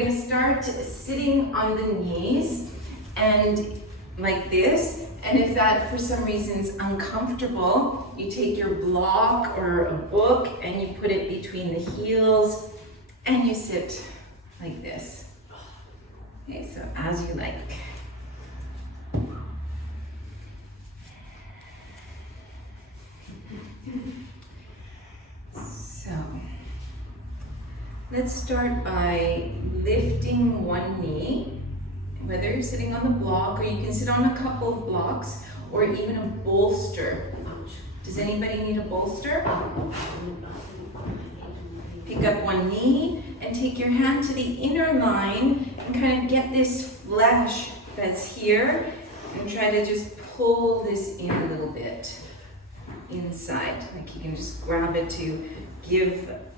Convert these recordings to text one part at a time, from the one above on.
going to start sitting on the knees and like this. And if that for some reason is uncomfortable, you take your block or a book and you put it between the heels and you sit like this. Okay, so as you like. So let's start by lifting one knee, whether you're sitting on the block or you can sit on a couple of blocks or even a bolster. Does anybody need a bolster? Pick up one knee and take your hand to the inner line and kind of get this flesh that's here and try to just pull this in a little bit inside. Like you can just grab it to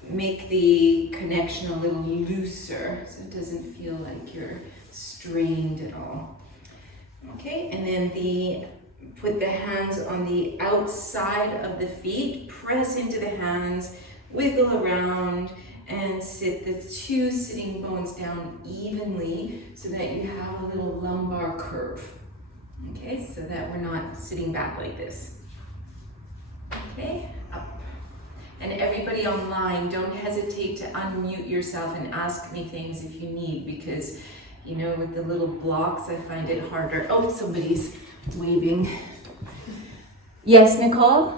make the connection a little looser so it doesn't feel like you're strained at all. Okay, and then put the hands on the outside of the feet, press into the hands, wiggle around, and sit the two sitting bones down evenly so that you have a little lumbar curve. Okay, so that we're not sitting back like this. Okay, up. And everybody online, don't hesitate to unmute yourself and ask me things if you need, because you know, with the little blocks, I find it harder. Oh, somebody's waving. Yes, Nicole?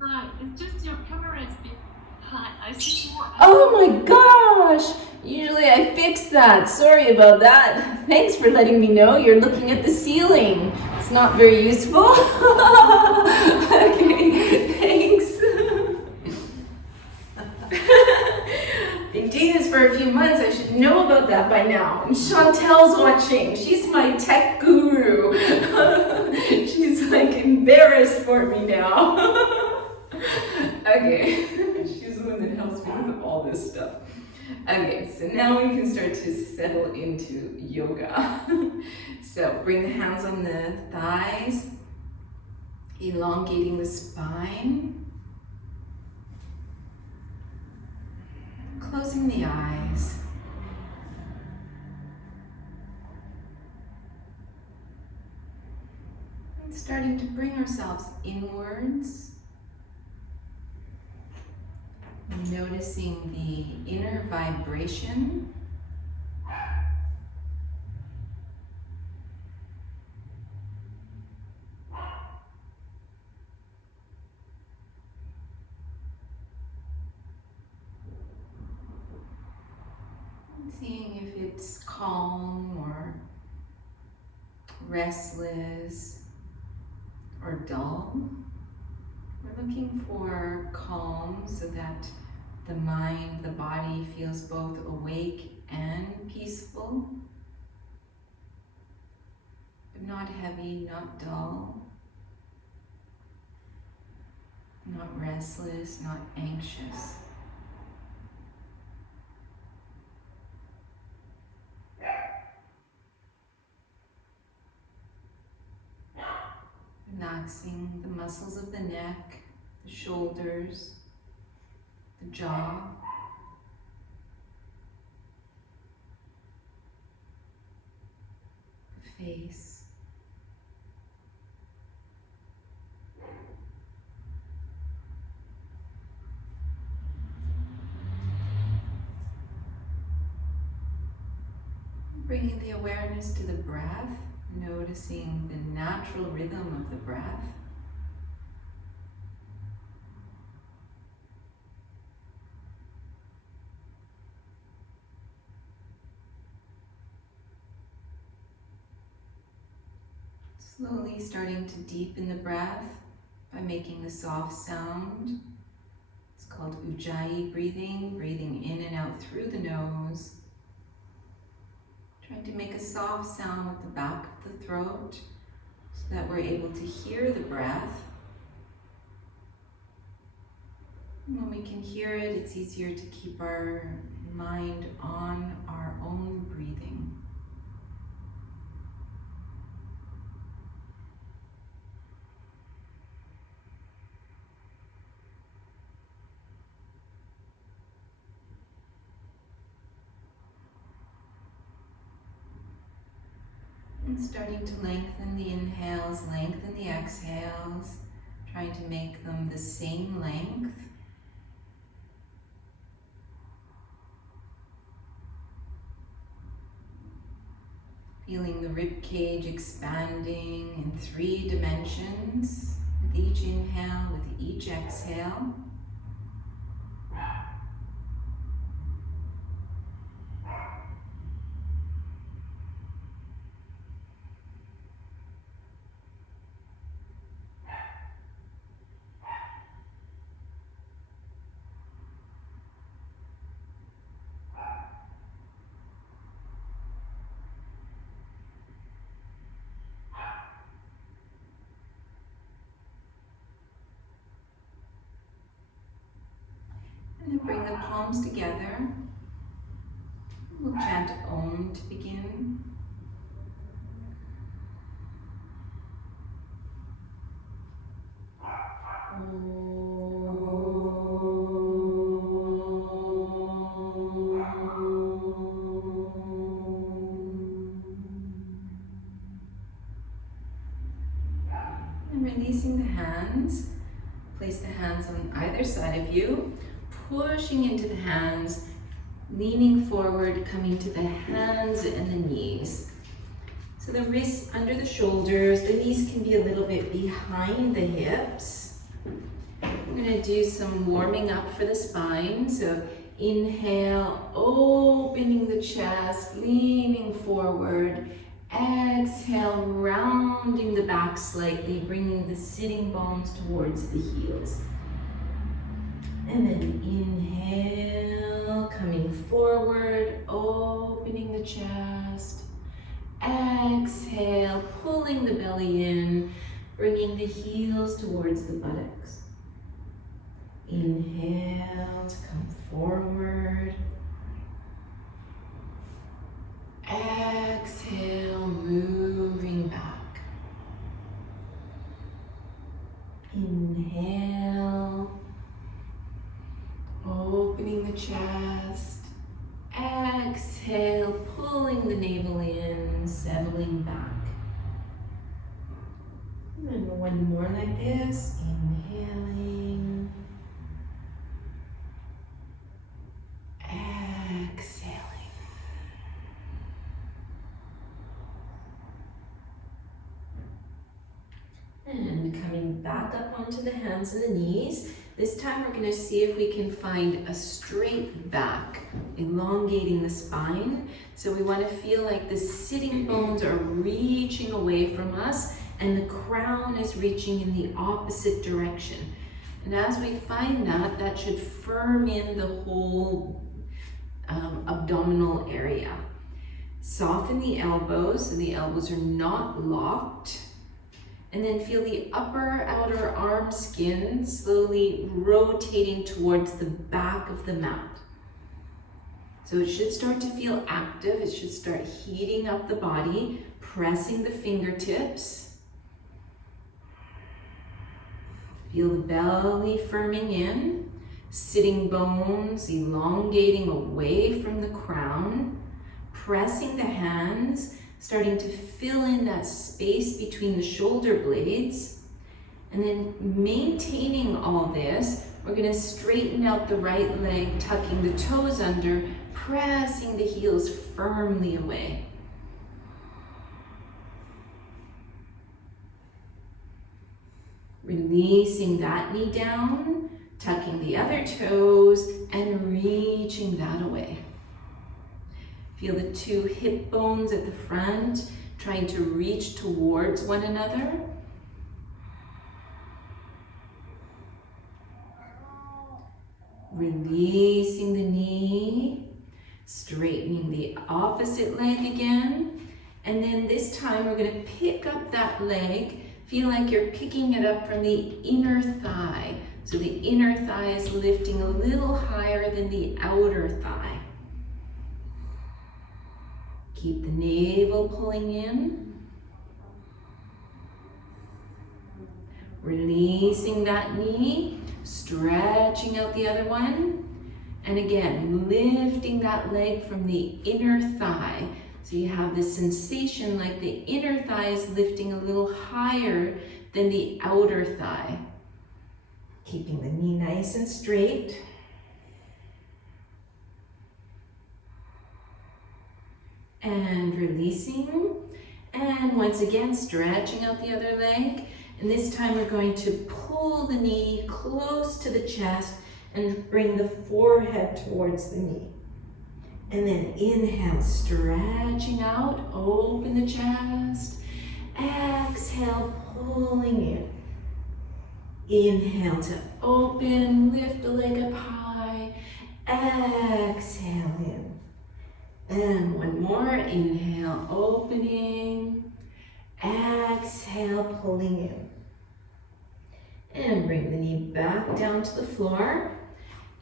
Hi, it's just your camera is a bit high. I see more. Oh my gosh! Usually I fix that. Sorry about that. Thanks for letting me know. You're looking at the ceiling. It's not very useful. Okay, thanks. Been doing this for a few months. I should know about that by now. And Chantel's watching. She's my tech guru. She's like embarrassed for me now. Okay, she's the one that helps me with all this stuff. Okay, so now we can start to settle into yoga. So bring the hands on the thighs, elongating the spine. Closing the eyes. And starting to bring ourselves inwards. Noticing the inner vibration. Seeing if it's calm or restless or dull. We're looking for calm so that the mind, the body feels both awake and peaceful, but not heavy, not dull, not restless, not anxious. Relaxing the muscles of the neck, the shoulders, the jaw, the face. Bringing the awareness to the breath, noticing the natural rhythm of the breath. Slowly starting to deepen the breath by making the soft sound. It's called Ujjayi breathing, breathing in and out through the nose. Trying to make a soft sound with the back of the throat so that we're able to hear the breath. And when we can hear it, it's easier to keep our mind on our own breathing. And starting to lengthen the inhales, lengthen the exhales, trying to make them the same length. Feeling the rib cage expanding in 3 dimensions with each inhale, with each exhale. And then bring the palms together. We'll chant Om to begin. And releasing the hands. Place the hands on either side of you. Pushing into the hands, leaning forward, coming to the hands and the knees. So the wrists under the shoulders, the knees can be a little bit behind the hips. We're going to do some warming up for the spine. So inhale, opening the chest, leaning forward. Exhale, rounding the back slightly, bringing the sitting bones towards the heels. And then inhale, coming forward, opening the chest. Exhale, pulling the belly in, bringing the heels towards the buttocks. Inhale to come forward. Exhale, moving back. Inhale. Opening the chest, exhale, pulling the navel in, settling back. And one more like this, inhaling, exhaling. And coming back up onto the hands and the knees. This time we're going to see if we can find a straight back, elongating the spine. So we want to feel like the sitting bones are reaching away from us and the crown is reaching in the opposite direction. And as we find that, that should firm in the whole abdominal area. Soften the elbows so the elbows are not locked. And then feel the upper outer arm skin slowly rotating towards the back of the mat. So it should start to feel active. It should start heating up the body, pressing the fingertips. Feel the belly firming in, sitting bones elongating away from the crown, pressing the hands, starting to fill in that space between the shoulder blades. And then maintaining all this, we're going to straighten out the right leg, tucking the toes under, pressing the heels firmly away. Releasing that knee down, tucking the other toes, and reaching that away. Feel the 2 hip bones at the front, trying to reach towards one another. Releasing the knee, straightening the opposite leg again. And then this time we're going to pick up that leg. Feel like you're picking it up from the inner thigh. So the inner thigh is lifting a little higher than the outer thigh. Keep the navel pulling in. Releasing that knee, stretching out the other one. And again, lifting that leg from the inner thigh So you have this sensation like the inner thigh is lifting a little higher than the outer thigh. Keeping the knee nice and straight. And releasing. And once again, stretching out the other leg. And this time we're going to pull the knee close to the chest and bring the forehead towards the knee. And then inhale, stretching out, open the chest. Exhale, pulling in. Inhale to open, lift the leg up high. Exhale in. And one more, inhale, opening. Exhale, pulling in. And bring the knee back down to the floor.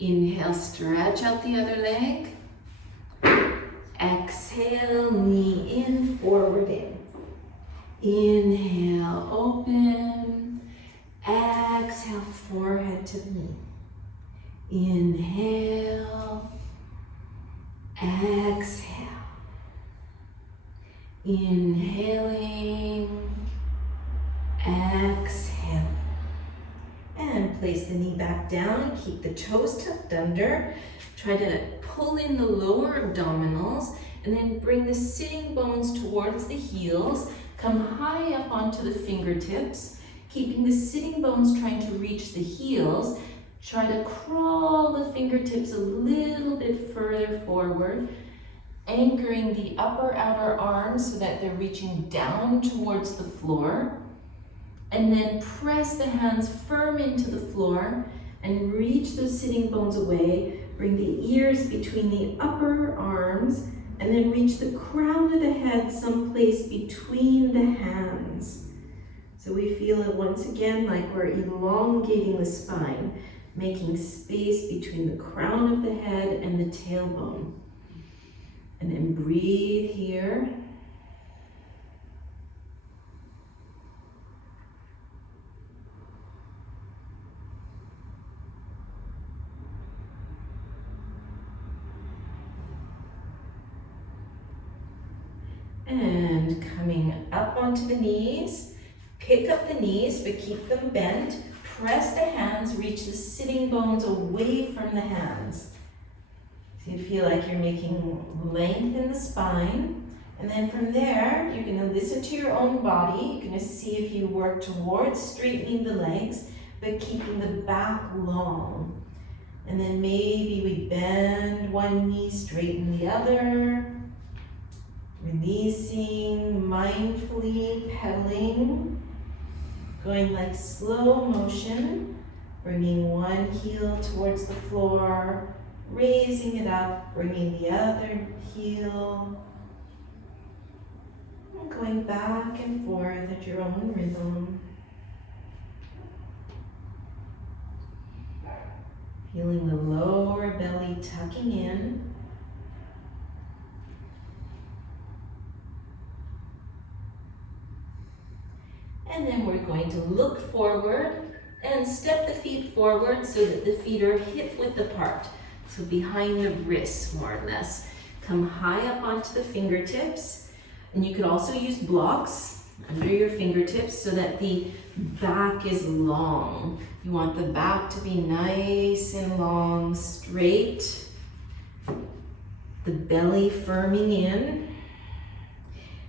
Inhale, stretch out the other leg. Exhale, knee in, forward in. Inhale, open. Exhale, forehead to the knee. Inhale. Exhale. Inhaling. Exhale. And place the knee back down. Keep the toes tucked under. Try to pull in the lower abdominals and then bring the sitting bones towards the heels. Come high up onto the fingertips, keeping the sitting bones trying to reach the heels. Try to crawl the fingertips a little bit further forward, anchoring the upper outer arms so that they're reaching down towards the floor. And then press the hands firm into the floor and reach those sitting bones away. Bring the ears between the upper arms and then reach the crown of the head someplace between the hands. So we feel it once again like we're elongating the spine, making space between the crown of the head and the tailbone. And then breathe here. And coming up onto the knees, pick up the knees but keep them bent. Press the hands, reach the sitting bones away from the hands. So you feel like you're making length in the spine. And then from there, you're going to listen to your own body. You're going to see if you work towards straightening the legs, but keeping the back long. And then maybe we bend one knee, straighten the other. Releasing, mindfully pedaling, going like slow motion, bringing one heel towards the floor, raising it up, bringing the other heel, and going back and forth at your own rhythm. Feeling the lower belly tucking in. And then we're going to look forward and step the feet forward so that the feet are hip width apart. So behind the wrists, more or less. Come high up onto the fingertips. And you could also use blocks under your fingertips so that the back is long. You want the back to be nice and long, straight. The belly firming in.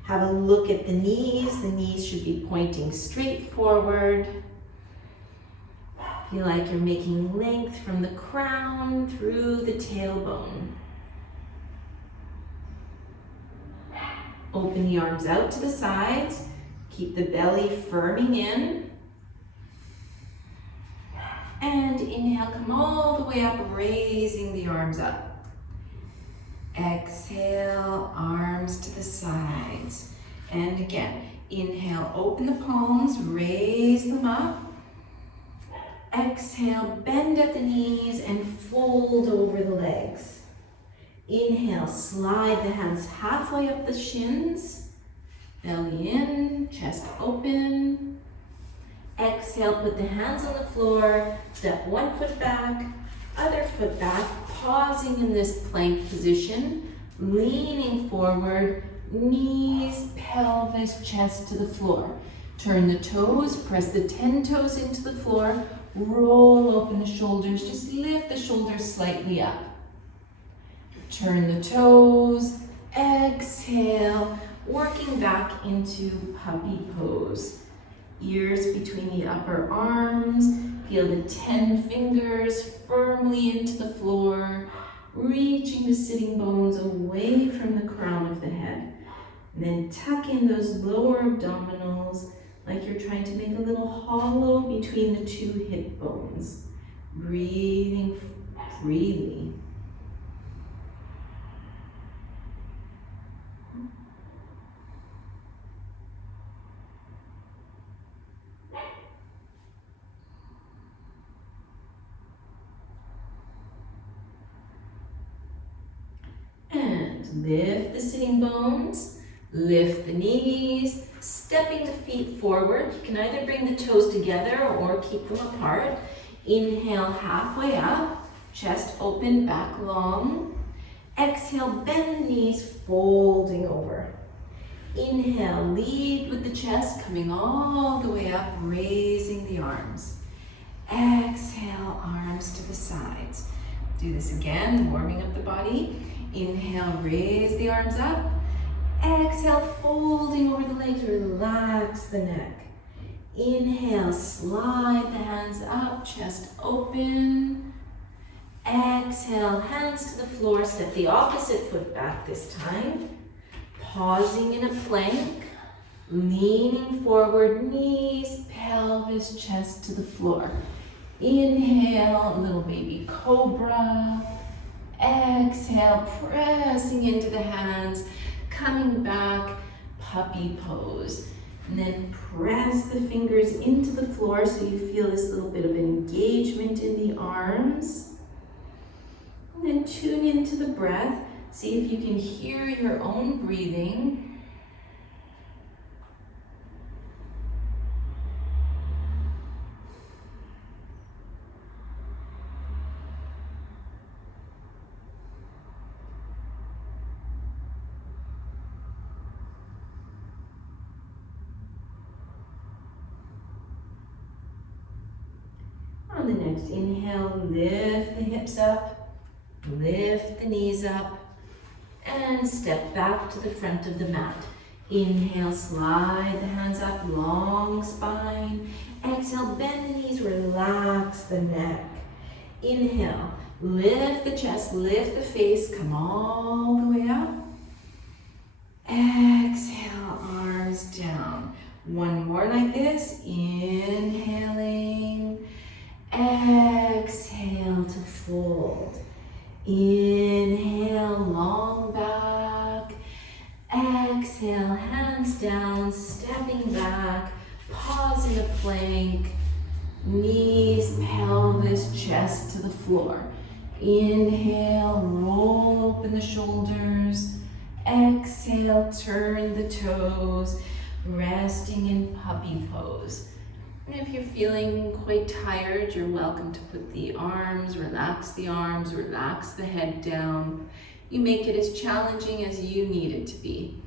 Have a look at the knees. The knees should be pointing straight forward. Feel like you're making length from the crown through the tailbone. Open the arms out to the sides. Keep the belly firming in. And inhale, come all the way up, raising the arms up. Exhale, arms to the sides. And again, inhale, open the palms, raise them up. Exhale, bend at the knees and fold over the legs. Inhale, slide the hands halfway up the shins. Belly in, chest open. Exhale, put the hands on the floor, step one foot back, other foot back, pausing in this plank position, leaning forward, knees, pelvis, chest to the floor. Turn the toes, press the 10 toes into the floor, roll open the shoulders, just lift the shoulders slightly up. Turn the toes, exhale, working back into puppy pose. Ears between the upper arms, feel the 10 fingers firmly into the floor, reaching the sitting bones away from the crown of the head. And then tuck in those lower abdominals like you're trying to make a little hollow between the 2 hip bones. Breathing freely. And lift the sitting bones, lift the knees, stepping the feet forward. You can either bring the toes together or keep them apart. Inhale, halfway up, chest open, back long. Exhale, bend the knees, folding over. Inhale, lead with the chest, coming all the way up, raising the arms. Exhale, arms to the sides. Do this again, warming up the body. Inhale, raise the arms up. Exhale, folding over the legs, relax the neck. Inhale, slide the hands up, chest open. Exhale, hands to the floor, step the opposite foot back this time. Pausing in a plank, leaning forward, knees, pelvis, chest to the floor. Inhale, little baby cobra. Exhale, pressing into the hands, coming back, puppy pose. And then press the fingers into the floor so you feel this little bit of engagement in the arms. And then tune into the breath. See if you can hear your own breathing. On the next inhale, lift the hips up, lift the knees up, and step back to the front of the mat. Inhale, slide the hands up, long spine. Exhale, bend the knees, relax the neck. Inhale, lift the chest, lift the face, come all the way up. Exhale, arms down. One more like this, inhaling. Exhale to fold. Inhale, long back. Exhale, hands down, stepping back. Pause in a plank. Knees, pelvis, chest to the floor. Inhale, roll open the shoulders. Exhale, turn the toes, resting in puppy pose. And if you're feeling quite tired, you're welcome to put the arms, relax the head down. You make it as challenging as you need it to be.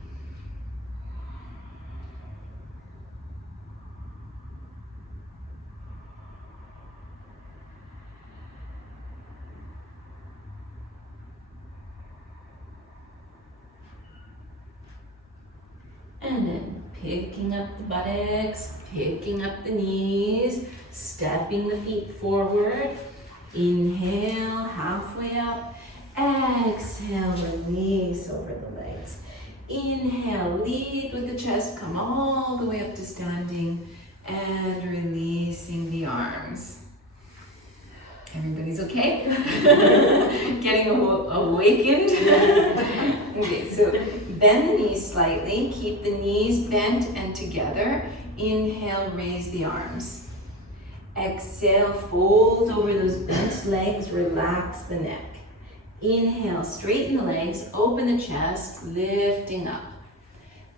And then picking up the buttocks, picking up the knees, stepping the feet forward. Inhale, halfway up. Exhale, release over the legs. Inhale, lead with the chest, come all the way up to standing, and releasing the arms. Everybody's okay? Getting awakened? Okay, so bend the knees slightly, keep the knees bent and together. Inhale, raise the arms. Exhale, fold over those bent legs, relax the neck. Inhale, straighten the legs, open the chest, lifting up.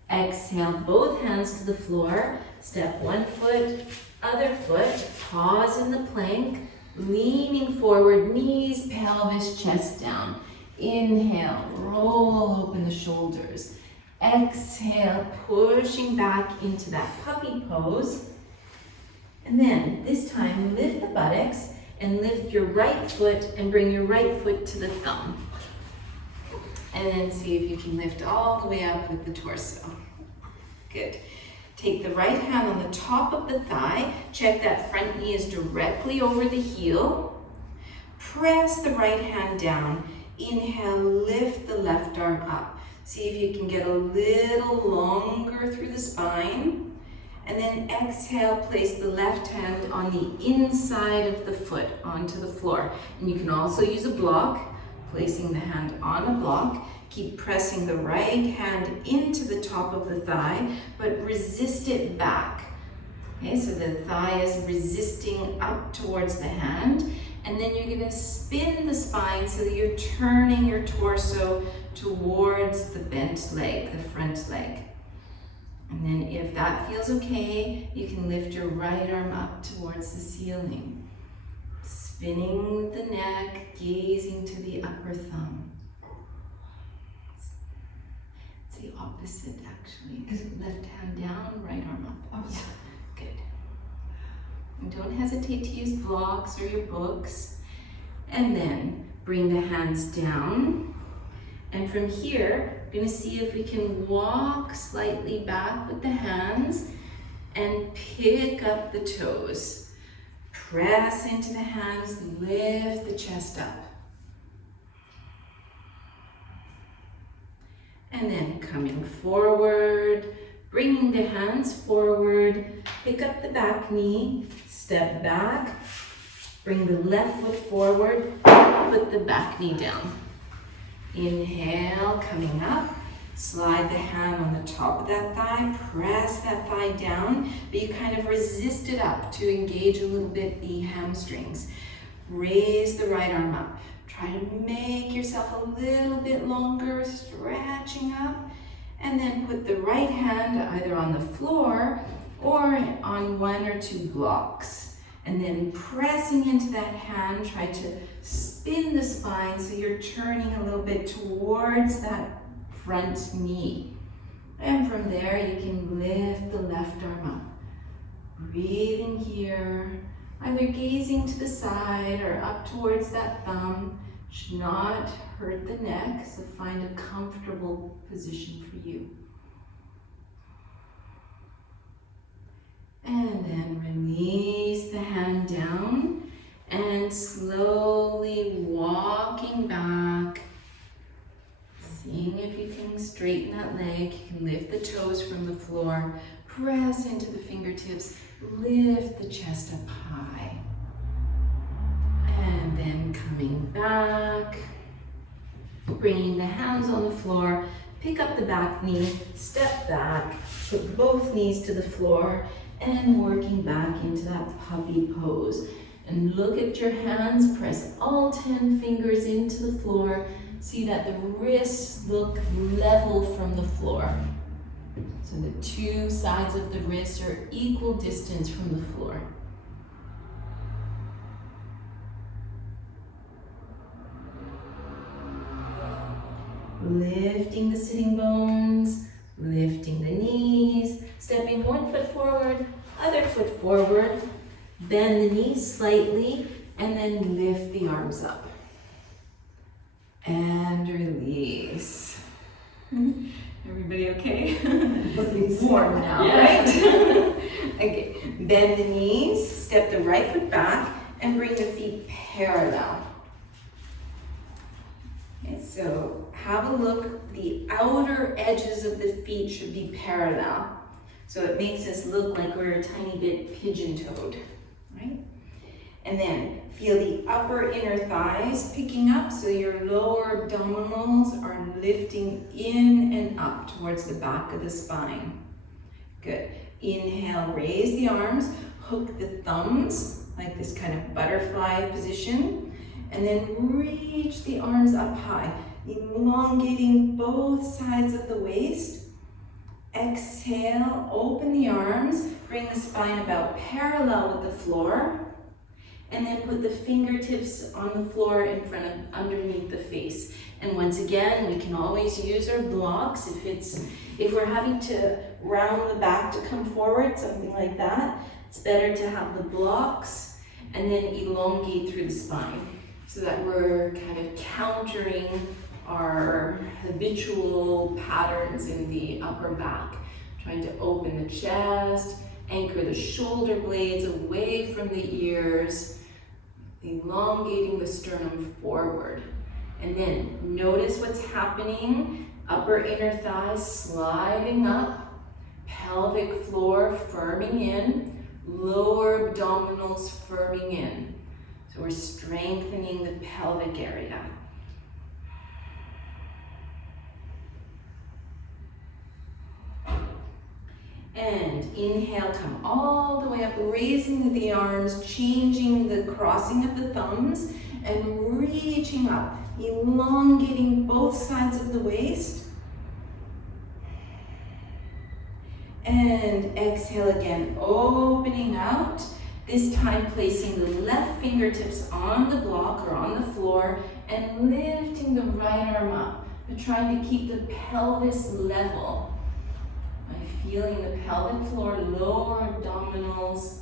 Exhale, both hands to the floor. Step one foot, other foot, pause in the plank, leaning forward, knees, pelvis, chest down. Inhale, roll open the shoulders. Exhale, pushing back into that puppy pose. And then this time, lift the buttocks and lift your right foot and bring your right foot to the thumb. And then see if you can lift all the way up with the torso. Good. Take the right hand on the top of the thigh. Check that front knee is directly over the heel. Press the right hand down. Inhale, lift the left arm up. See if you can get a little longer through the spine. And then exhale, place the left hand on the inside of the foot onto the floor. And you can also use a block, placing the hand on a block. Keep pressing the right hand into the top of the thigh, but resist it back. Okay, so the thigh is resisting up towards the hand. And then you're gonna spin the spine so that you're turning your torso towards the bent leg, the front leg. And then if that feels okay, you can lift your right arm up towards the ceiling. Spinning with the neck, gazing to the upper thumb. It's the opposite actually. Left hand down, right arm up. Oh, yeah. Good. And don't hesitate to use blocks or your books. And then bring the hands down. And from here, we're going to see if we can walk slightly back with the hands and pick up the toes. Press into the hands, lift the chest up. And then coming forward, bringing the hands forward, pick up the back knee, step back, bring the left foot forward, put the back knee down. Inhale, coming up, slide the hand on the top of that thigh, press that thigh down, but you kind of resist it up to engage a little bit the hamstrings. Raise the right arm up. Try to make yourself a little bit longer, stretching up, and then put the right hand either on the floor or on one or two blocks. And then pressing into that hand, try to spin the spine so you're turning a little bit towards that front knee. And from there, you can lift the left arm up. Breathing here, either gazing to the side or up towards that thumb. Should not hurt the neck, so find a comfortable position for you. And then release the hand down and slowly walking back, seeing if you can straighten that leg. You can lift the toes from the floor, press into the fingertips, lift the chest up high. And then coming back, bringing the hands on the floor, pick up the back knee, step back, put both knees to the floor, and working back into that puppy pose. And look at your hands, press all 10 fingers into the floor. See that the wrists look level from the floor. So the two sides of the wrists are equal distance from the floor. Lifting the sitting bones, lifting the knees, stepping one foot forward, other foot forward, bend the knees slightly, and then lift the arms up. And release. Everybody okay? It's warm now, right? Okay, bend the knees, step the right foot back, and bring the feet parallel. Okay, so have a look, the outer edges of the feet should be parallel. So it makes us look like we're a tiny bit pigeon-toed, right? And then feel the upper inner thighs picking up, so your lower abdominals are lifting in and up towards the back of the spine. Good. Inhale, raise the arms, hook the thumbs, like this kind of butterfly position. And then reach the arms up high, elongating both sides of the waist. Exhale, open the arms, bring the spine about parallel with the floor. And then put the fingertips on the floor in front of, underneath the face. And once again, we can always use our blocks if we're having to round the back to come forward, something like that. It's better to have the blocks and then elongate through the spine so that we're kind of countering our habitual patterns in the upper back. Trying to open the chest, anchor the shoulder blades away from the ears, elongating the sternum forward. And then notice what's happening. Upper inner thighs sliding up, pelvic floor firming in, lower abdominals firming in. So we're strengthening the pelvic area. And inhale, come all the way up, raising the arms, changing the crossing of the thumbs, and reaching up, elongating both sides of the waist. And exhale again, opening out, this time placing the left fingertips on the block or on the floor, and lifting the right arm up, but trying to keep the pelvis level. Feeling the pelvic floor, lower abdominals,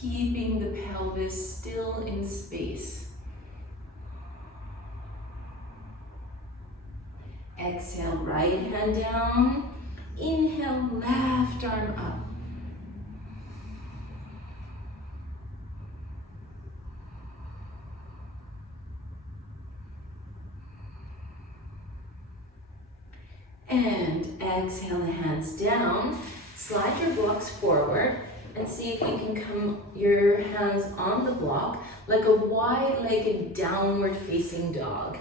keeping the pelvis still in space. Exhale, right hand down. Inhale, left arm up. And exhale the hands down, slide your blocks forward and see if you can come your hands on the block like a wide-legged downward facing dog.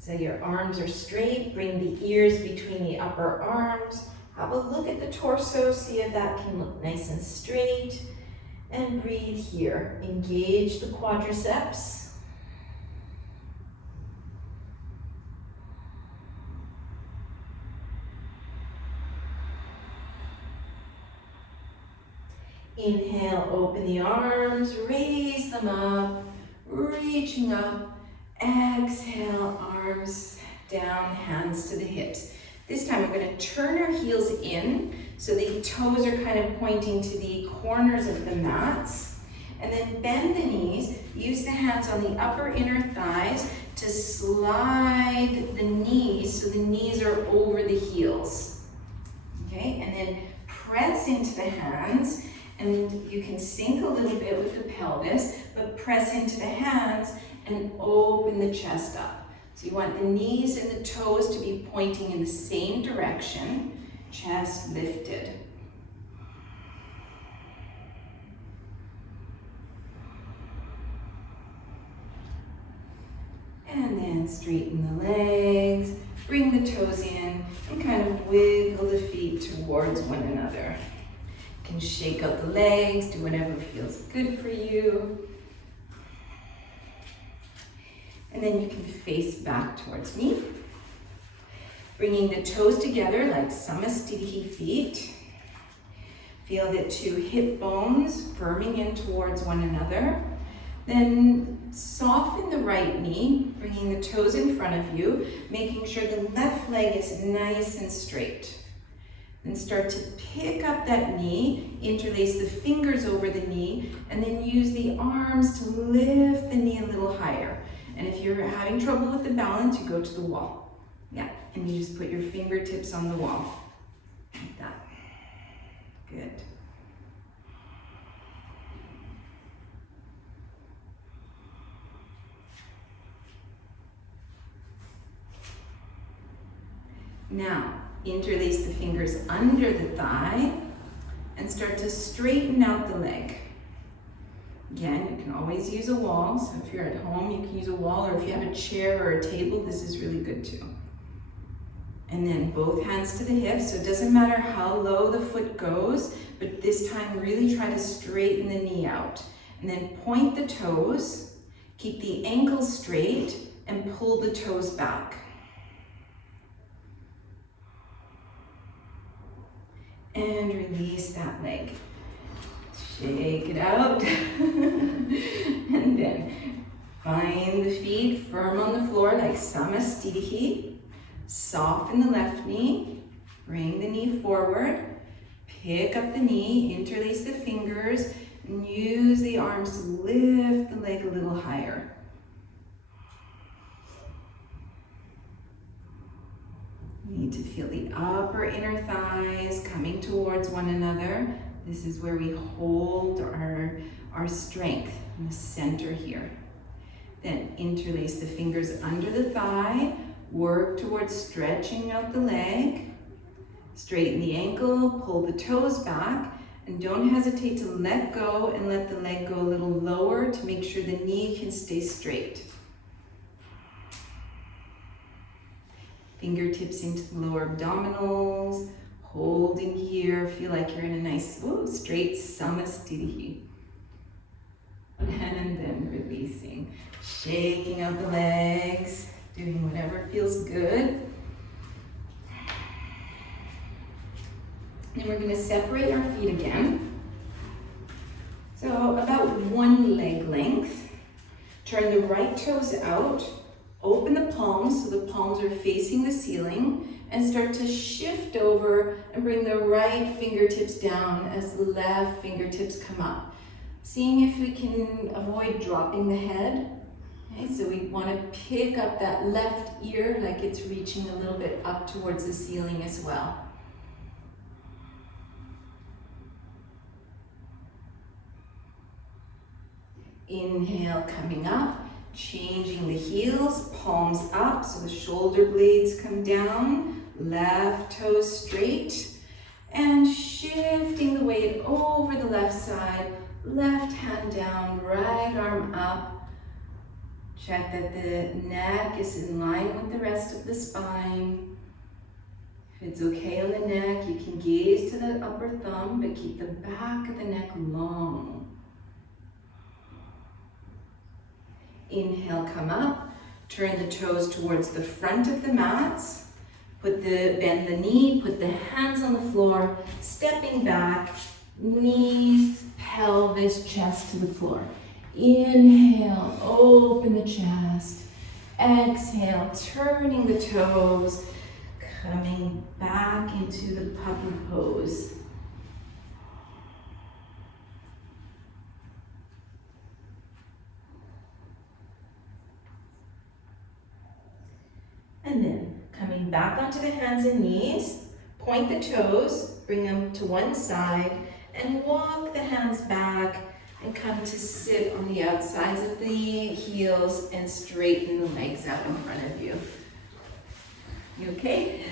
So your arms are straight, bring the ears between the upper arms, have a look at the torso, see if that can look nice and straight, and breathe here. Engage the quadriceps. Inhale, open the arms, raise them up, reaching up. Exhale, arms down, hands to the hips. This time we're going to turn our heels in so the toes are kind of pointing to the corners of the mats. And then bend the knees, use the hands on the upper inner thighs to slide the knees so the knees are over the heels. Okay, and then press into the hands. And you can sink a little bit with the pelvis, but press into the hands and open the chest up. So you want the knees and the toes to be pointing in the same direction, chest lifted. And then straighten the legs, bring the toes in, and kind of wiggle the feet towards one another. You can shake out the legs, do whatever feels good for you. And then you can face back towards me. Bringing the toes together like samasthiti feet. Feel the two hip bones firming in towards one another. Then soften the right knee, bringing the toes in front of you, making sure the left leg is nice and straight. Then start to pick up that knee, interlace the fingers over the knee, and then use the arms to lift the knee a little higher. And if you're having trouble with the balance, you go to the wall. Yeah, and you just put your fingertips on the wall, like that. Good. Now, interlace the fingers under the thigh and start to straighten out the leg. Again, you can always use a wall, so if you're at home, you can use a wall, or if you have a chair or a table, this is really good too. And then both hands to the hips, so it doesn't matter how low the foot goes, but this time really try to straighten the knee out. And then point the toes, keep the ankles straight, and pull the toes back. And release that leg. Shake it out. And then find the feet firm on the floor like samastitihi. Soften the left knee. Bring the knee forward. Pick up the knee, interlace the fingers, and use the arms to lift the leg a little higher. You need to feel the upper inner thighs coming towards one another. This is where we hold our strength in the center here. Then interlace the fingers under the thigh. Work towards stretching out the leg. Straighten the ankle, pull the toes back, and don't hesitate to let go and let the leg go a little lower to make sure the knee can stay straight. Fingertips into the lower abdominals, holding here, feel like you're in a nice, straight samastitihi. And then releasing, shaking out the legs, doing whatever feels good. And we're going to separate our feet again. So about one leg length. Turn the right toes out. Open the palms so the palms are facing the ceiling, and start to shift over and bring the right fingertips down as the left fingertips come up. Seeing if we can avoid dropping the head. Okay, so we want to pick up that left ear like it's reaching a little bit up towards the ceiling as well. Inhale, coming up, changing the heels, palms up so the shoulder blades come down, left toes straight, and shifting the weight over the left side, left hand down, right arm up. Check that the neck is in line with the rest of the spine. If it's okay on the neck, you can gaze to the upper thumb, but keep the back of the neck long. Inhale, come up, turn the toes towards the front of the mats, bend the knee, put the hands on the floor, stepping back, knees, pelvis, chest to the floor. Inhale, open the chest. Exhale, turning the toes, coming back into the puppy pose. And then coming back onto the hands and knees, point the toes, bring them to one side, and walk the hands back and come to sit on the outsides of the heels and straighten the legs out in front of you. You okay?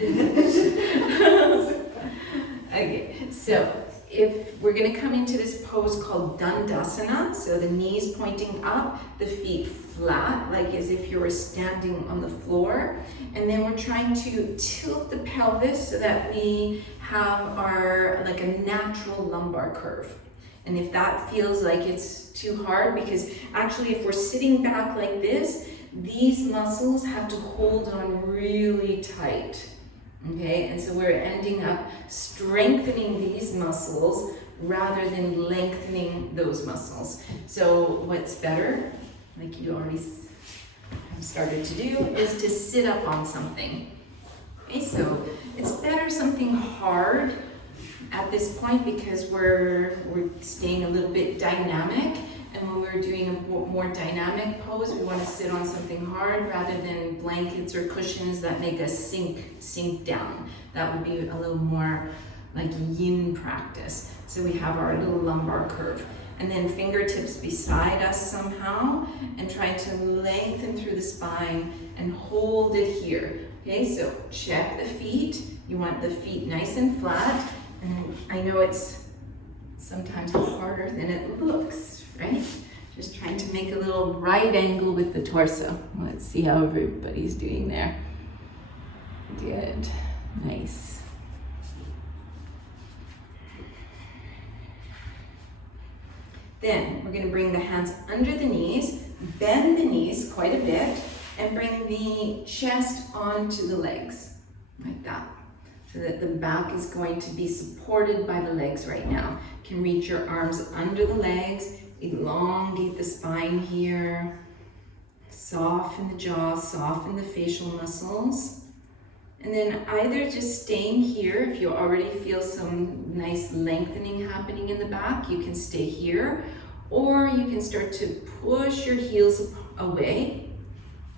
Okay, so if we're going to come into this pose called Dandasana, so the knees pointing up, the feet flat, like as if you were standing on the floor. And then we're trying to tilt the pelvis so that we have like a natural lumbar curve. And if that feels like it's too hard, because actually if we're sitting back like this, these muscles have to hold on really tight. Okay, and so we're ending up strengthening these muscles rather than lengthening those muscles. So what's better, like you already have started to do, is to sit up on something. Okay, so it's better something hard at this point because we're staying a little bit dynamic. And when we're doing a more dynamic pose, we want to sit on something hard rather than blankets or cushions that make us sink down. That would be a little more like yin practice. So we have our little lumbar curve. And then fingertips beside us somehow, and try to lengthen through the spine and hold it here. Okay, so check the feet. You want the feet nice and flat. And I know it's sometimes harder than it looks, right? Just trying to make a little right angle with the torso. Let's see how everybody's doing there. Good, nice. Then we're gonna bring the hands under the knees, bend the knees quite a bit, and bring the chest onto the legs, like that. so that the back is going to be supported by the legs right now. You can reach your arms under the legs, elongate the spine here, soften the jaw, soften the facial muscles. And then either just staying here, if you already feel some nice lengthening happening in the back, you can stay here, or you can start to push your heels away.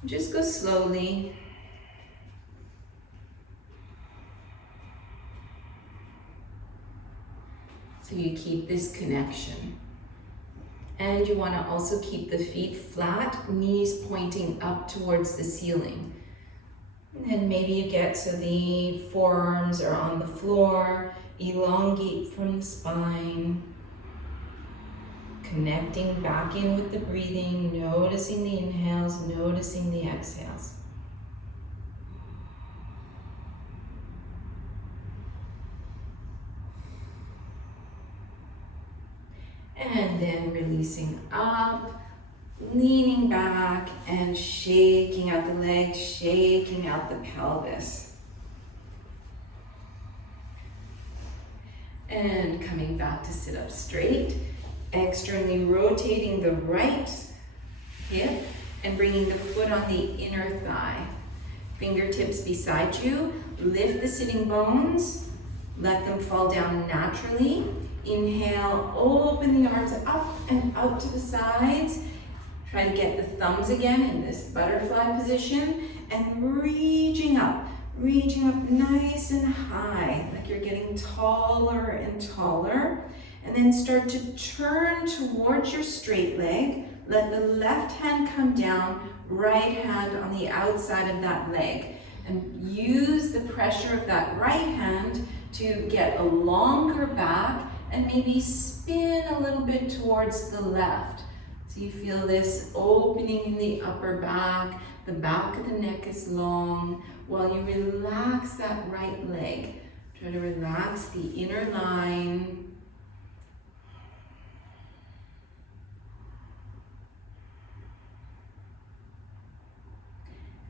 Just go slowly. So you keep this connection. And you want to also keep the feet flat, knees pointing up towards the ceiling. And then maybe you get so the forearms are on the floor, elongate from the spine, connecting back in with the breathing, noticing the inhales, noticing the exhales. And then releasing up, leaning back and shaking out the legs, shaking out the pelvis. And coming back to sit up straight, externally rotating the right hip and bringing the foot on the inner thigh. Fingertips beside you, lift the sitting bones, let them fall down naturally. Inhale, open the arms up and out to the sides. Try to get the thumbs again in this butterfly position and reaching up nice and high, like you're getting taller and taller. And then start to turn towards your straight leg. Let the left hand come down, right hand on the outside of that leg. And use the pressure of that right hand to get a longer back and maybe spin a little bit towards the left. So you feel this opening in the upper back, the back of the neck is long, while you relax that right leg. Try to relax the inner line.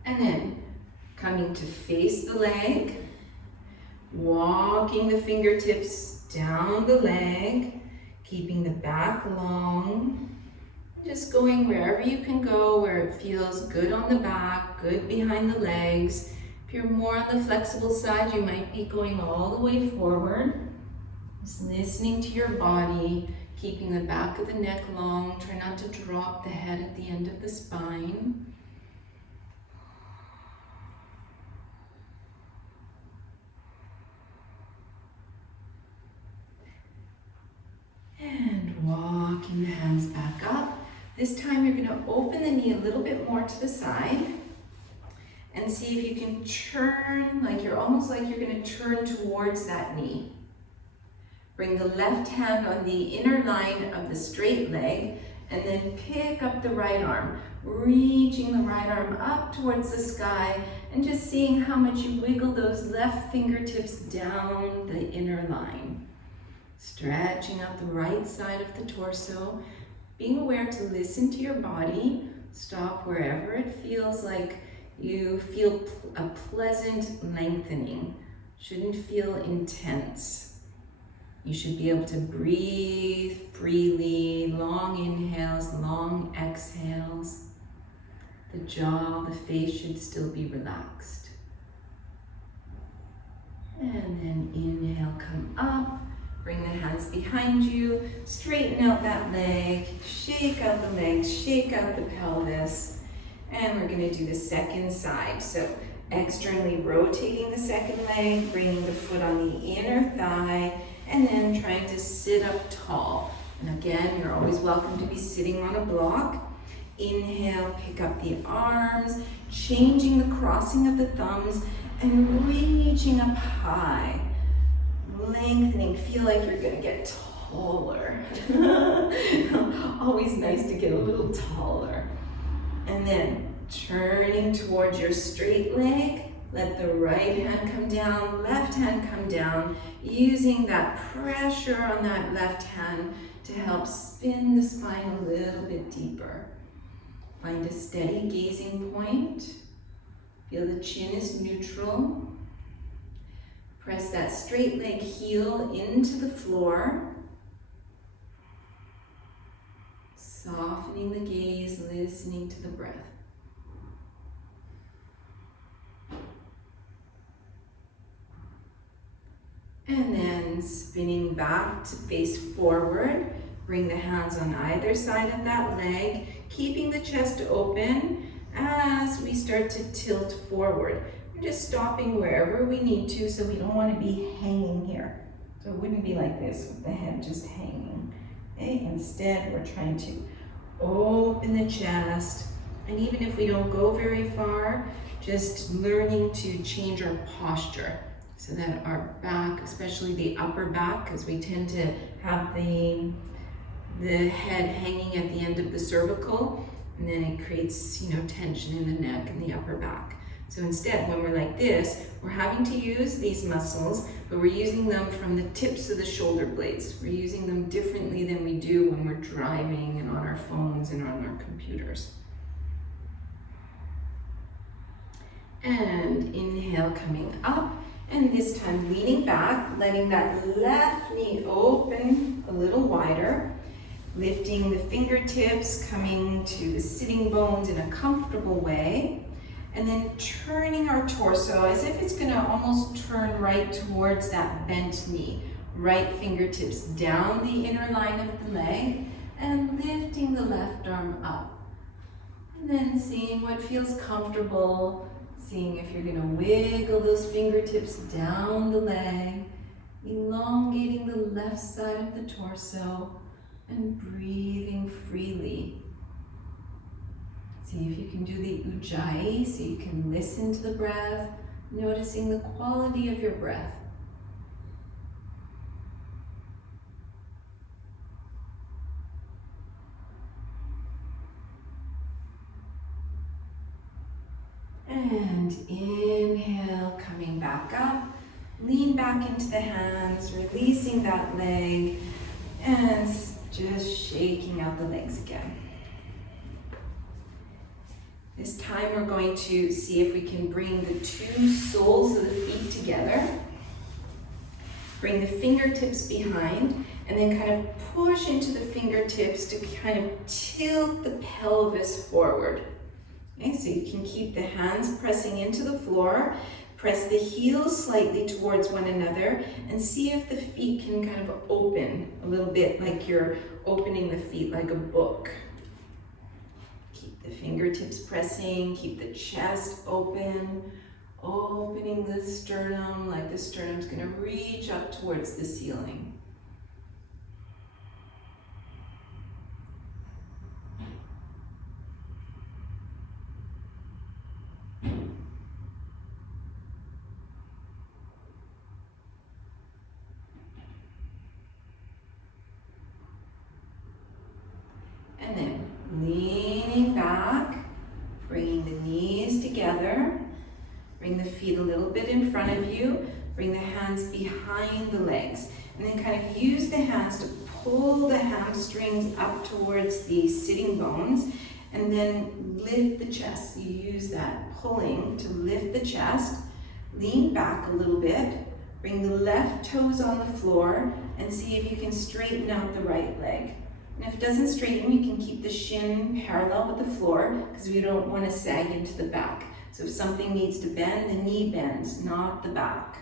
And then coming to face the leg, walking the fingertips down the leg, keeping the back long, just going wherever you can go, where it feels good on the back, good behind the legs. If you're more on the flexible side, you might be going all the way forward. Just listening to your body, keeping the back of the neck long. Try not to drop the head at the end of the spine. And walking the hands back up. This time you're going to open the knee a little bit more to the side and see if you can turn, like you're almost like you're going to turn towards that knee. Bring the left hand on the inner line of the straight leg and then pick up the right arm, reaching the right arm up towards the sky and just seeing how much you wiggle those left fingertips down the inner line. Stretching out the right side of the torso, being aware to listen to your body. Stop wherever it feels like you feel a pleasant lengthening. Shouldn't feel intense. You should be able to breathe freely, long inhales, long exhales. The jaw, the face should still be relaxed. And then inhale, come up. Bring the hands behind you, straighten out that leg, shake out the legs, shake out the pelvis. And we're going to do the second side. So externally rotating the second leg, bringing the foot on the inner thigh, and then trying to sit up tall. And again, you're always welcome to be sitting on a block. Inhale, pick up the arms, changing the crossing of the thumbs, and reaching up high. Lengthening, feel like you're gonna get taller. Always nice to get a little taller. And then turning towards your straight leg, let the right hand come down, left hand come down, using that pressure on that left hand to help spin the spine a little bit deeper. Find a steady gazing point. Feel the chin is neutral. Press that straight leg heel into the floor. Softening the gaze, listening to the breath. And then spinning back to face forward. Bring the hands on either side of that leg, keeping the chest open as we start to tilt forward. We're just stopping wherever we need to, so we don't want to be hanging here. So it wouldn't be like this with the head just hanging. Okay? Instead, we're trying to open the chest. And even if we don't go very far, just learning to change our posture so that our back, especially the upper back, because we tend to have the head hanging at the end of the cervical, and then it creates, tension in the neck and the upper back. So instead, when we're like this, we're having to use these muscles, but we're using them from the tips of the shoulder blades. We're using them differently than we do when we're driving and on our phones and on our computers. And inhale, coming up, and this time leaning back, letting that left knee open a little wider. Lifting the fingertips, coming to the sitting bones in a comfortable way, and then turning our torso as if it's going to almost turn right towards that bent knee. Right fingertips down the inner line of the leg, and lifting the left arm up. And then seeing what feels comfortable, seeing if you're going to wiggle those fingertips down the leg, elongating the left side of the torso, and breathing freely. See if you can do the ujjayi, so you can listen to the breath, noticing the quality of your breath. And inhale, coming back up. Lean back into the hands, releasing that leg, and just shaking out the legs again. This time we're going to see if we can bring the two soles of the feet together. Bring the fingertips behind, and then kind of push into the fingertips to kind of tilt the pelvis forward. Okay, so you can keep the hands pressing into the floor. Press the heels slightly towards one another and see if the feet can kind of open a little bit, like you're opening the feet like a book. Keep the fingertips pressing, keep the chest open, opening the sternum like the sternum's going to reach up towards the ceiling. And then leaning back, bringing the knees together, bring the feet a little bit in front of you, bring the hands behind the legs, and then kind of use the hands to pull the hamstrings up towards the sitting bones, and then lift the chest. You use that pulling to lift the chest, lean back a little bit, bring the left toes on the floor, and see if you can straighten out the right leg. And if it doesn't straighten, you can keep the shin parallel with the floor because we don't want to sag into the back. So if something needs to bend, the knee bends, not the back.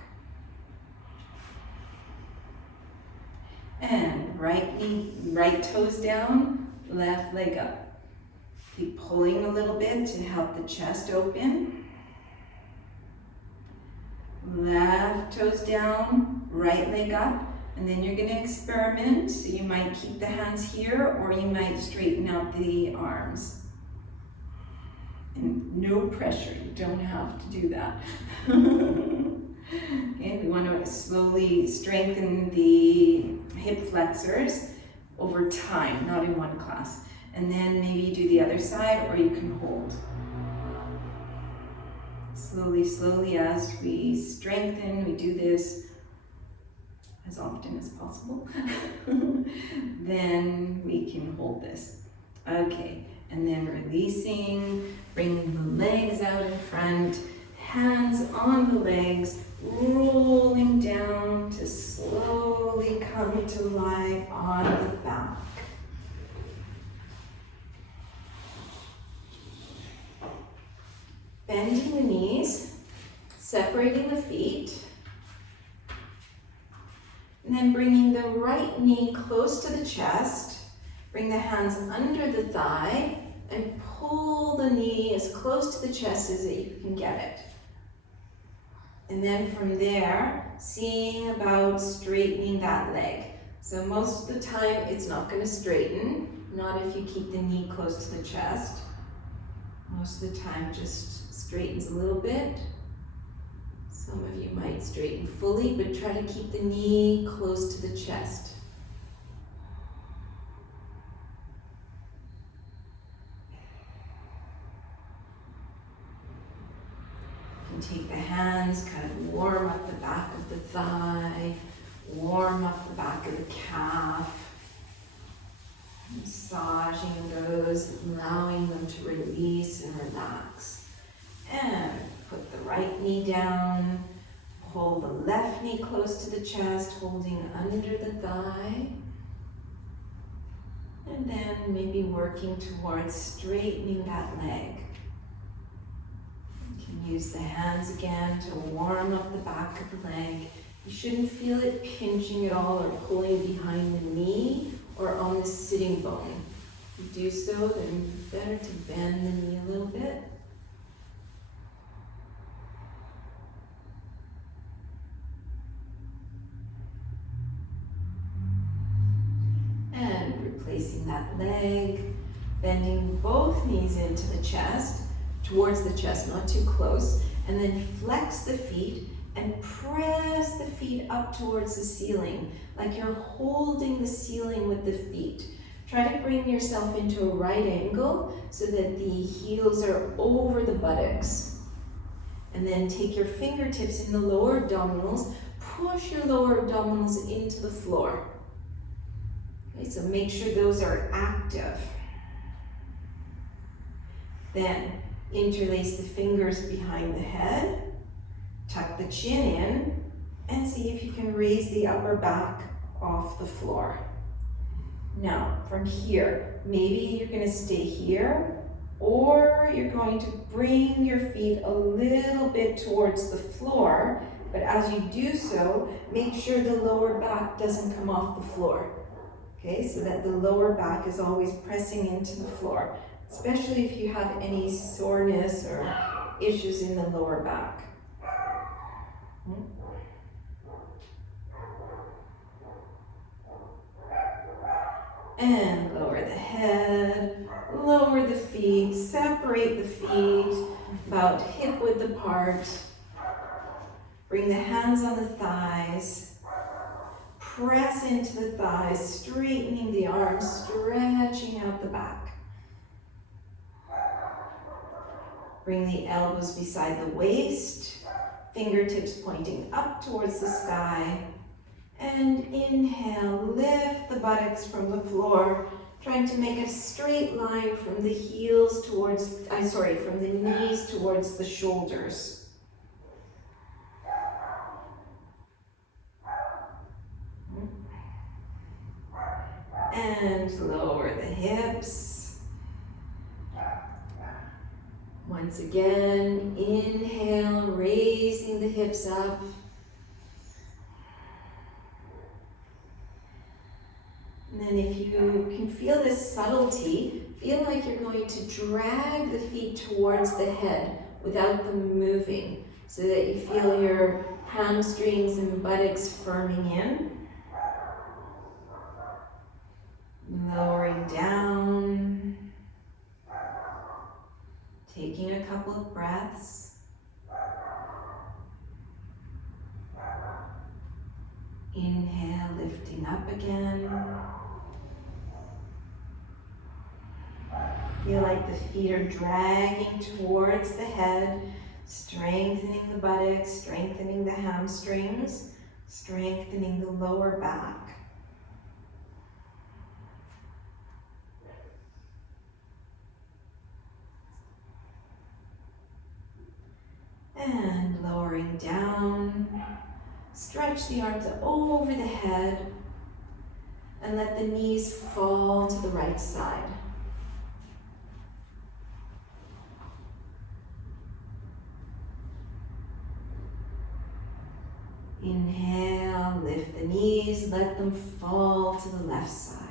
And right toes down, left leg up. Keep pulling a little bit to help the chest open. Left toes down, right leg up. And then you're going to experiment. So you might keep the hands here, or you might straighten out the arms. And no pressure, you don't have to do that. Okay, we want to slowly strengthen the hip flexors over time, not in one class. And then maybe do the other side, or you can hold. Slowly as we strengthen, we do this as often as possible, then we can hold this. Okay, and then releasing, bring the legs out in front, hands on the legs, rolling down to slowly come to lie on the back. Bending the knees, separating the feet, and then bringing the right knee close to the chest. Bring the hands under the thigh and pull the knee as close to the chest as you can get it. And then from there, seeing about straightening that leg. So most of the time, it's not going to straighten, not if you keep the knee close to the chest. Most of the time, just straightens a little bit. Some of you might straighten fully, but try to keep the knee close to the chest. You can take the hands, kind of warm up the back of the thigh, warm up the back of the calf, massaging those, allowing them to release and relax. And put the right knee down, pull the left knee close to the chest, holding under the thigh. And then maybe working towards straightening that leg. You can use the hands again to warm up the back of the leg. You shouldn't feel it pinching at all or pulling behind the knee or on the sitting bone. If you do so, then it's better to bend the knee a little bit. And replacing that leg, bending both knees into the chest, towards the chest, not too close, and then flex the feet and press the feet up towards the ceiling, like you're holding the ceiling with the feet. Try to bring yourself into a right angle so that the heels are over the buttocks. And then take your fingertips in the lower abdominals, push your lower abdominals into the floor. Okay, so make sure those are active. Then interlace the fingers behind the head, tuck the chin in, and see if you can raise the upper back off the floor. Now, from here, maybe you're gonna stay here, or you're going to bring your feet a little bit towards the floor, but as you do so, make sure the lower back doesn't come off the floor. Okay, so that the lower back is always pressing into the floor, especially if you have any soreness or issues in the lower back. And lower the head, lower the feet, separate the feet about hip width apart. Bring the hands on the thighs. Press into the thighs, straightening the arms, stretching out the back. Bring the elbows beside the waist, fingertips pointing up towards the sky. And inhale, lift the buttocks from the floor, trying to make a straight line from the heels towards, from the knees towards the shoulders. And lower the hips. Once again, inhale, raising the hips up. And then if you can feel this subtlety, feel like you're going to drag the feet towards the head without them moving, so that you feel your hamstrings and buttocks firming in. Lowering down, taking a couple of breaths. Inhale, lifting up again. Feel like the feet are dragging towards the head, strengthening the buttocks, strengthening the hamstrings, strengthening the lower back. And lower lowering down. Stretch the arms over the head and let the knees fall to the right side. Inhale, lift the knees, let them fall to the left side.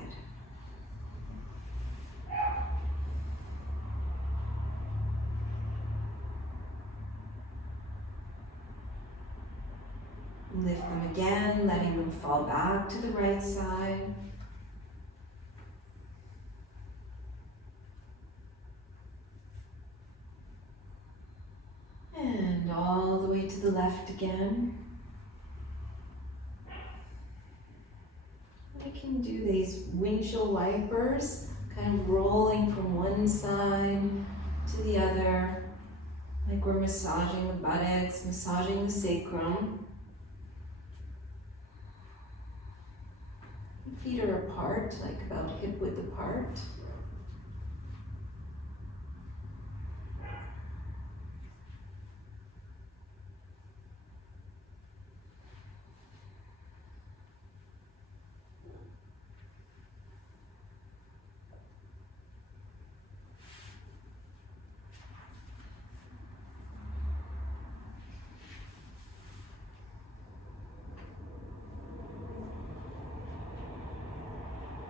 Lift them again, letting them fall back to the right side. And all the way to the left again. I can do these windshield wipers, kind of rolling from one side to the other, like we're massaging the buttocks, massaging the sacrum. Feet are apart, like about hip width apart.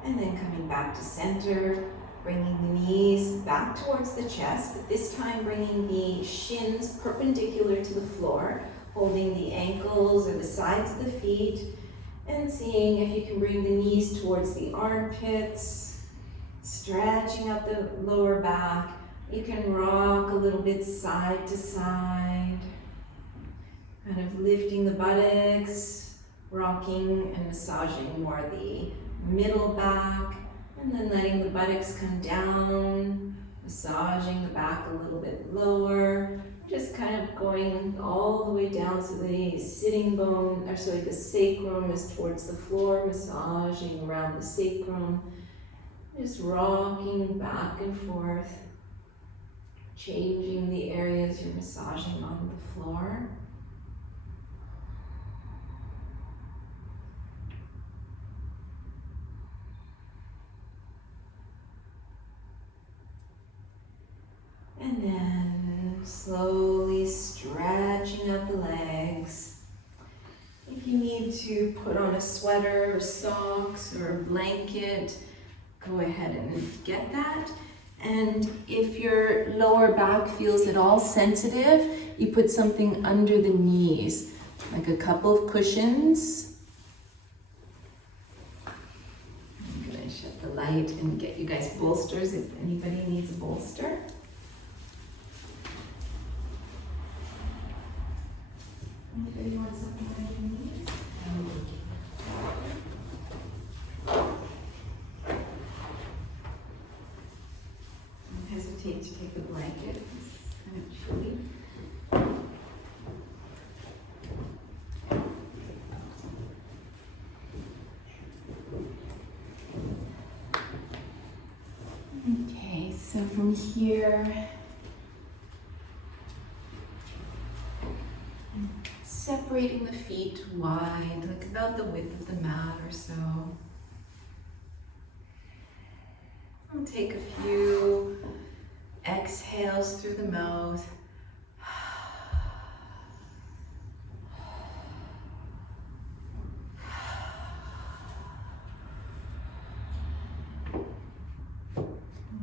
And then coming back to center, bringing the knees back towards the chest, but this time bringing the shins perpendicular to the floor, holding the ankles or the sides of the feet, and seeing if you can bring the knees towards the armpits, stretching out the lower back. You can rock a little bit side to side, kind of lifting the buttocks, rocking and massaging more the middle back, and then letting the buttocks come down, massaging the back a little bit lower, just kind of going all the way down so the sitting bone, or sorry, the sacrum is towards the floor, massaging around the sacrum, just rocking back and forth, changing the areas you're massaging on the floor. And then slowly stretching out the legs. If you need to put on a sweater or socks or a blanket, go ahead and get that. And if your lower back feels at all sensitive, you put something under the knees, like a couple of cushions. I'm gonna shut the light and get you guys bolsters if anybody needs a bolster. Anybody want something under your knees? Don't hesitate to take the blanket. It's kind of chilly. Okay, so from here, separating the feet wide, like about the width of the mat or so. And take a few exhales through the mouth.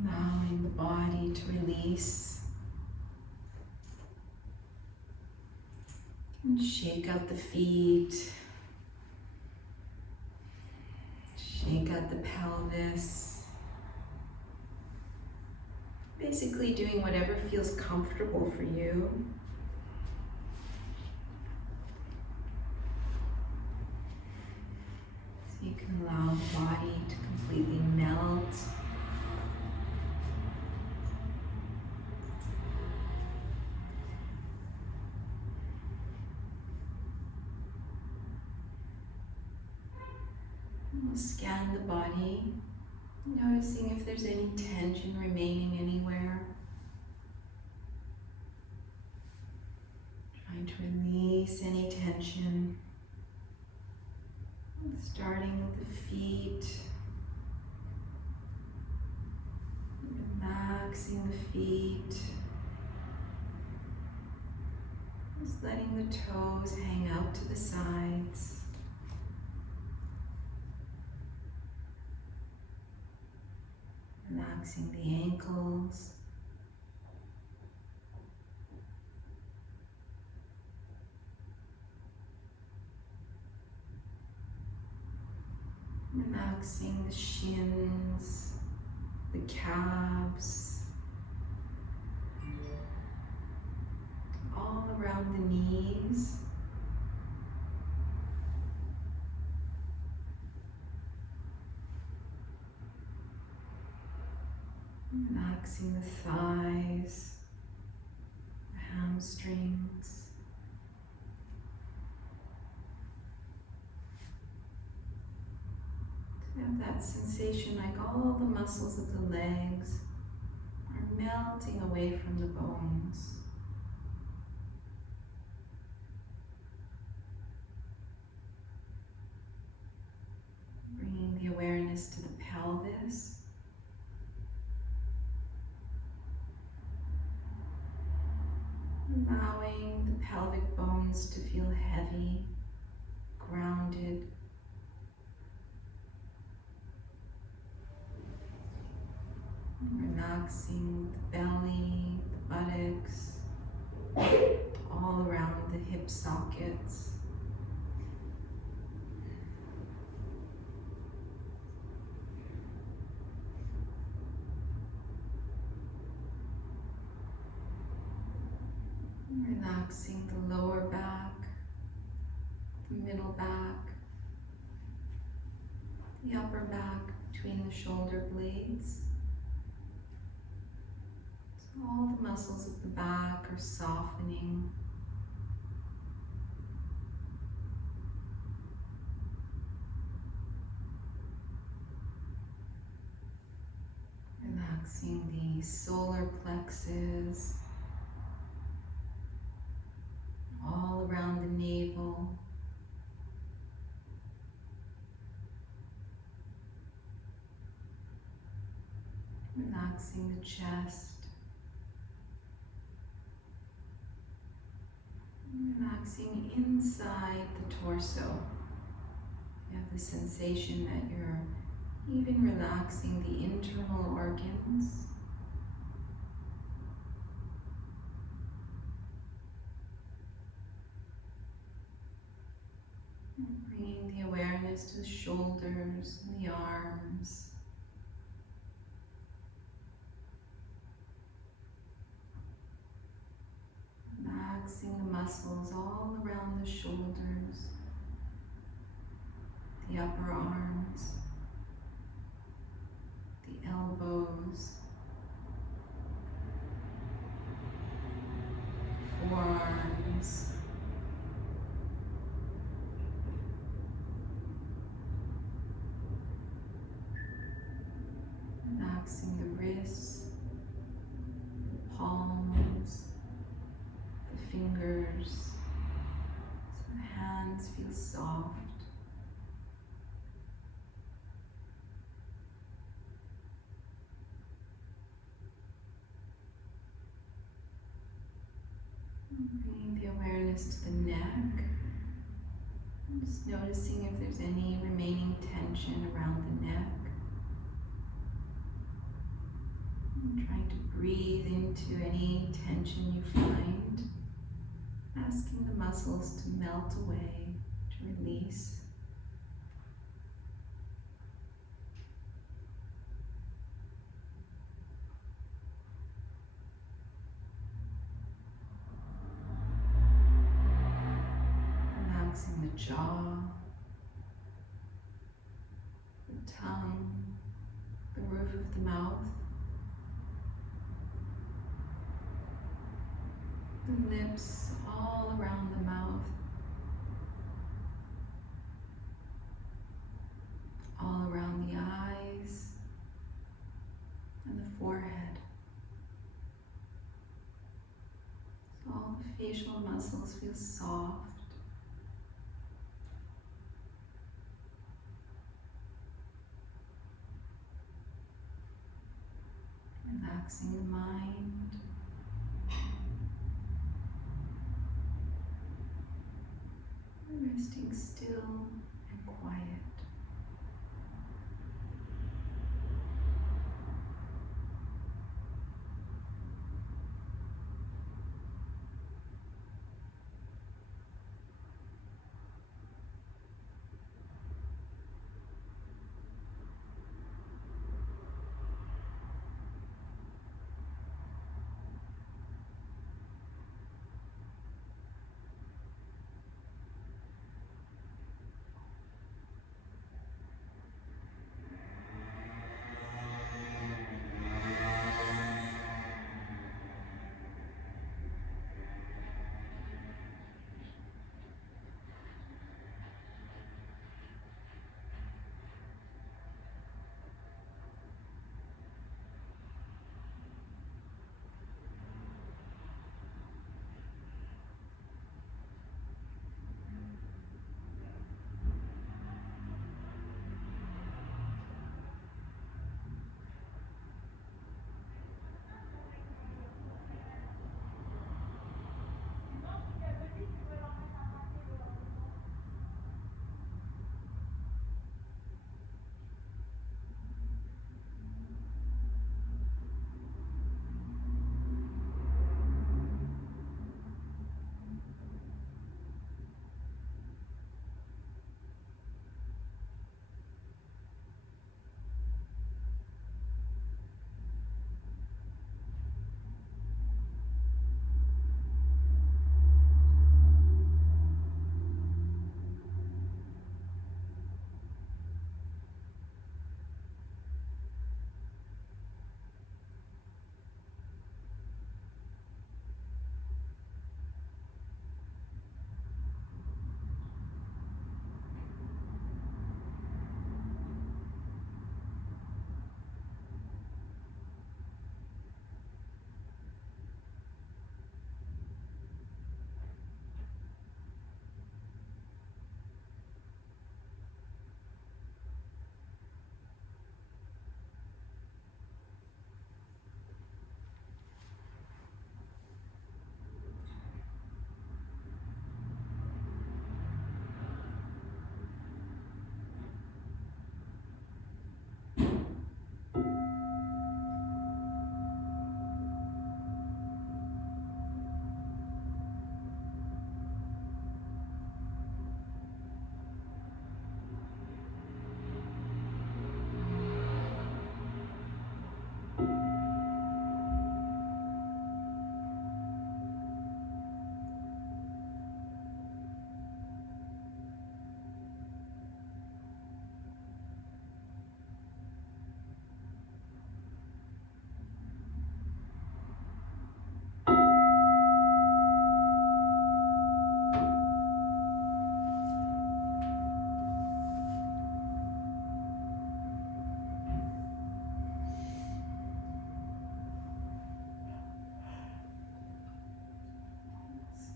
Allowing the body to release. And shake out the feet, shake out the pelvis. Basically doing whatever feels comfortable for you. So you can allow the body to completely melt. We'll scan the body, noticing if there's any tension remaining anywhere. Trying to release Relaxing the feet. Just letting the toes hang out to the sides. Relaxing the ankles. Relaxing the shins, the calves, all around the knees. Relaxing the thighs, the hamstrings. Have that sensation like all the muscles of the legs are melting away from the bones. Bringing the awareness to the pelvis. Allowing the pelvic bones to feel heavy, grounded. Relaxing the belly, the buttocks, all around the hip sockets. Relaxing the lower back, the middle back, the upper back between the shoulder blades. All the muscles of the back are softening. Relaxing the solar plexus, all around the navel. Relaxing the chest. Relaxing inside the torso. You have the sensation that you're even relaxing the internal organs. And bringing the awareness to the shoulders and the arms. Relaxing the muscles all around the shoulders, the upper arms, the elbows, forearms, relaxing the wrists, the palms, the fingers, so the hands feel soft. Bringing the awareness to the neck. And just noticing if there's any remaining tension around the neck. And trying to breathe into any tension you find. Asking the muscles to melt away, to release. Relaxing the jaw, the tongue, the roof of the mouth, the lips all around the mouth, all around the eyes and the forehead. So all the facial muscles feel soft. relaxing the mind. Resting still and quiet.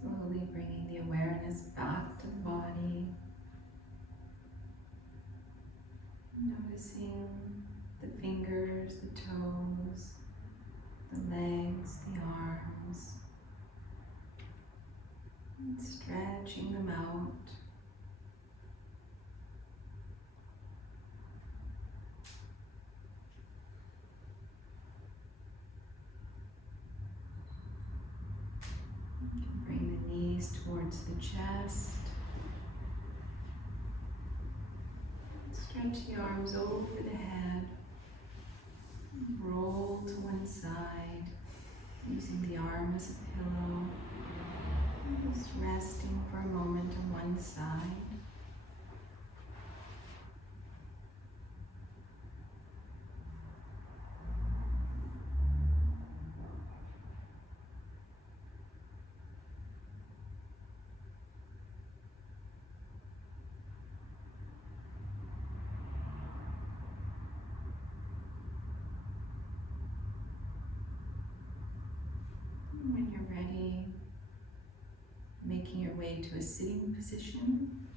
Slowly bringing the awareness back to the body. Noticing the fingers, the toes, the legs, the arms. And stretching them out. You can bring the knees towards the chest. Stretch the arms over the head. Roll to one side, using the arm as a pillow. Just resting for a moment on one side. When you're ready, making your way to a sitting position.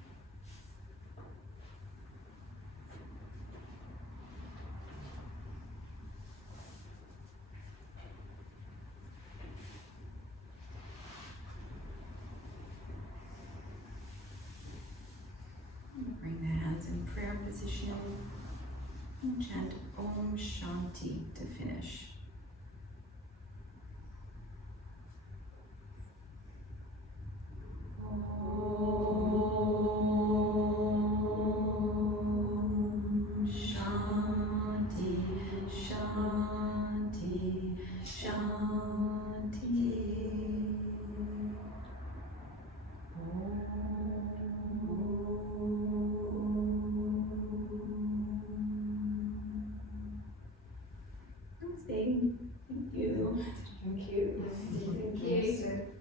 in prayer position. And chant Om Shanti to finish. Om Shanti, Shanti, Shanti. Namaste. Thank you. Thank you. Thank you.